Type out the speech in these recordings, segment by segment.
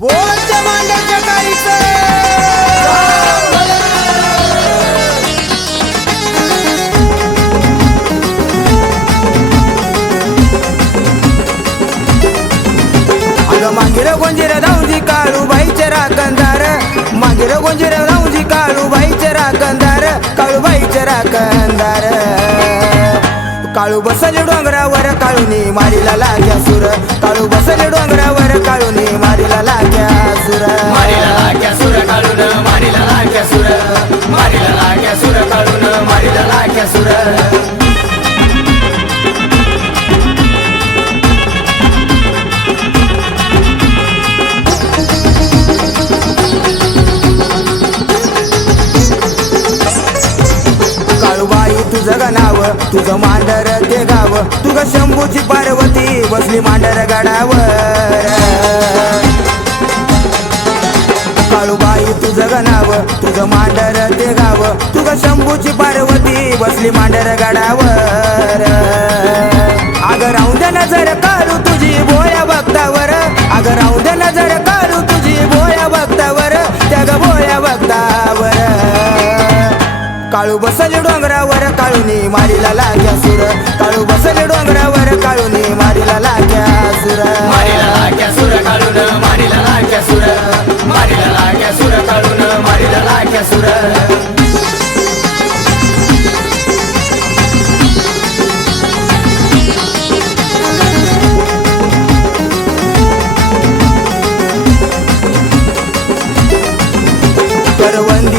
बोलच्या मांड्याच्या काळीचं अगं गोंजीर धावजी काळू बाईचे राखणदार. मांगिर गोंजीर धावजी काळू बाईचे राखणदार. काळू बाईचे राखणदार. काळू बसले डोंगरावर काळूनी मारीला लाग्या सुर. काळू बसले डोंगरावर काळूनी मारी तुझं तुझं मांडर ते गाव. तुझ शंभूची पार्वती बसली मांडर गडावर. काळूबाई तुझं गणाव तुझं मांडर ते गाव. तुझ शंभूची आपली मांडर गडावर. अग राहून दे नजर काढू तुझी भोया भक्तावर अग राहून दे नजर काढू तुझी भोया भक्तावर त्या ग भक्तावर काळू बसले डोंगरावर काळूनी मारीला लाग्या सुर. काळू बसले डोंगरावर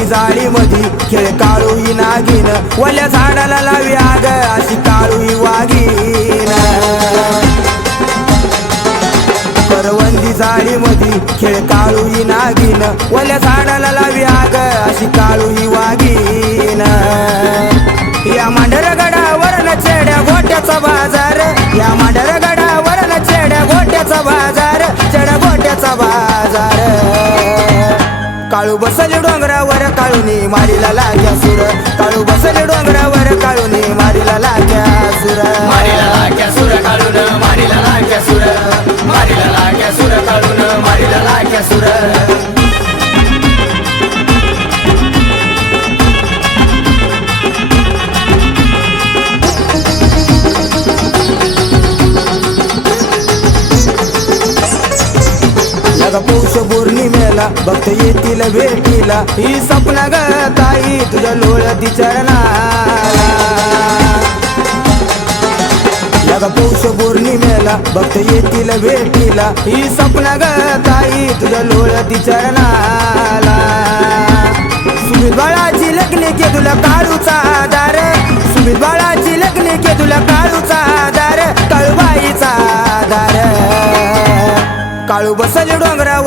जाळी मधी खेळ काळूई नागिन वल्या झाडाला लावी आग अशी काळू ही वाघीन करवंदी जाळी मधी खेळ काळू ही नागिन वल्या झाडाला लावी आग अशी काळूई ही वाघीन या मांढर गडावर न चेड्या गोट्याचा बाजार या मांढर गडावर न चेड्या गोट्याचा बाजार चेड्या गोट्याचा बाजार. काळू बसले डोंगरावर काळूनी मारीला लाग्या सुर. काळू बसले डोंगरावर काळूनी मारीला लाग्या सुर. मारीला लाग्या सुर काढून मारीला लाग्या सुर. मारीला लाग्या सुर काढून मारीला लाग्या सुर. लगा पौष पौर्णिमेला भक्त येतील भेटीला. ही सपना ग ताई तुझ्या लोळती चरणा लगा पौष पौर्णिमेला भक्त येतील भेटीला. ही सपना ग ताई तुझ्या लोळती चरणाला. सुमित बाळाची लग्न के तुला काळूचा आधार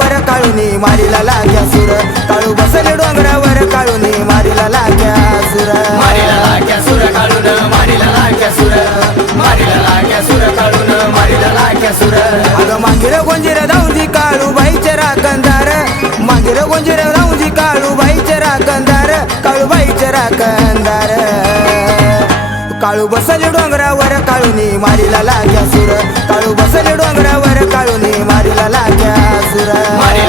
डोंगरावर काळूनी मारीला लाग्या सुर. काळू बसले डोंगरावर काळूनी मारीला लाग्या सुर. मारीला लाग्या सुर काढून मारीला लाग्या सुर. मारीला लाग्या सुर काढून मारीला लाग्या सुर. अगं मांगिर गोंजीर काळू बसले डोंगरावर काळूनी मारीला लाग्या सुर. काळू बसले डोंगरावर काळूनी मारीला लाग्या सुर. मारी